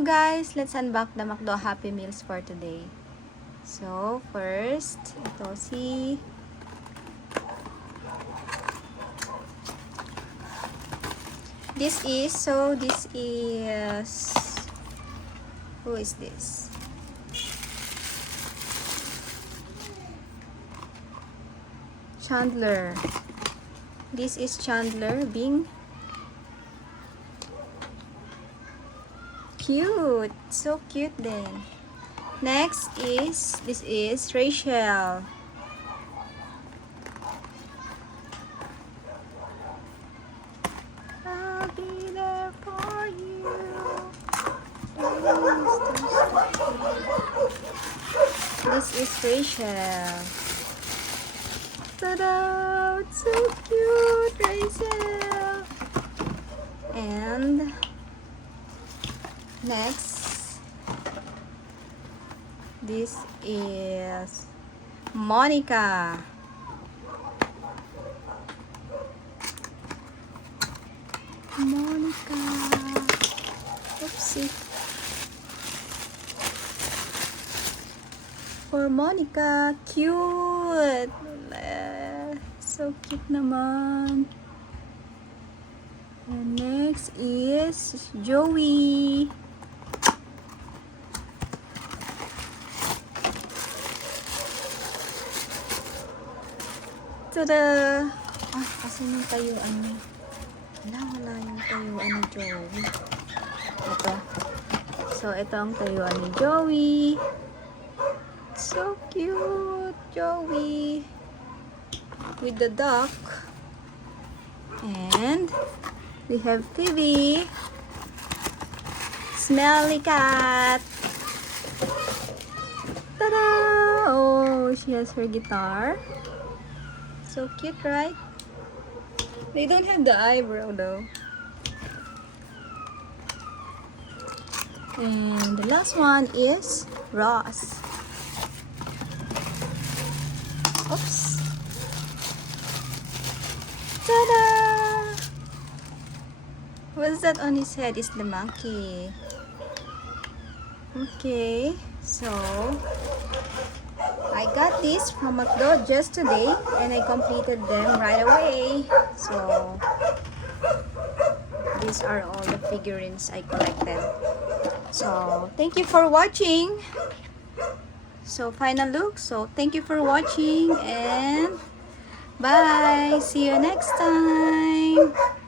So guys, let's unbox the Mcdo Happy Meals for today. So first, ito si this is who is this? Chandler. This is Chandler being cute. So cute then. Next is, this is Rachel. I'll be there for you. This is Rachel. Ta-da! It's so cute, Rachel. And next, this is Monica. Monica. Oopsie. For Monica, cute. So cute naman. And next is Joey. Tada! Ah, kasi yung tayuan niya. Wala yung tayuan ni Joey. Ito. So, ito ang tayuan ni Joey. So cute, Joey. With the duck. And we have Phoebe. Smelly cat. Ta-da! Oh, she has her guitar. So cute, right? They don't have the eyebrow though. And the last one is Ross. Oops. Ta-da! What's that on his head? Is the monkey. Okay, so I got this from Mcdo just today and I completed them right away. So these are all the figurines I collected. So thank you for watching. So final look. So thank you for watching and bye. See you next time.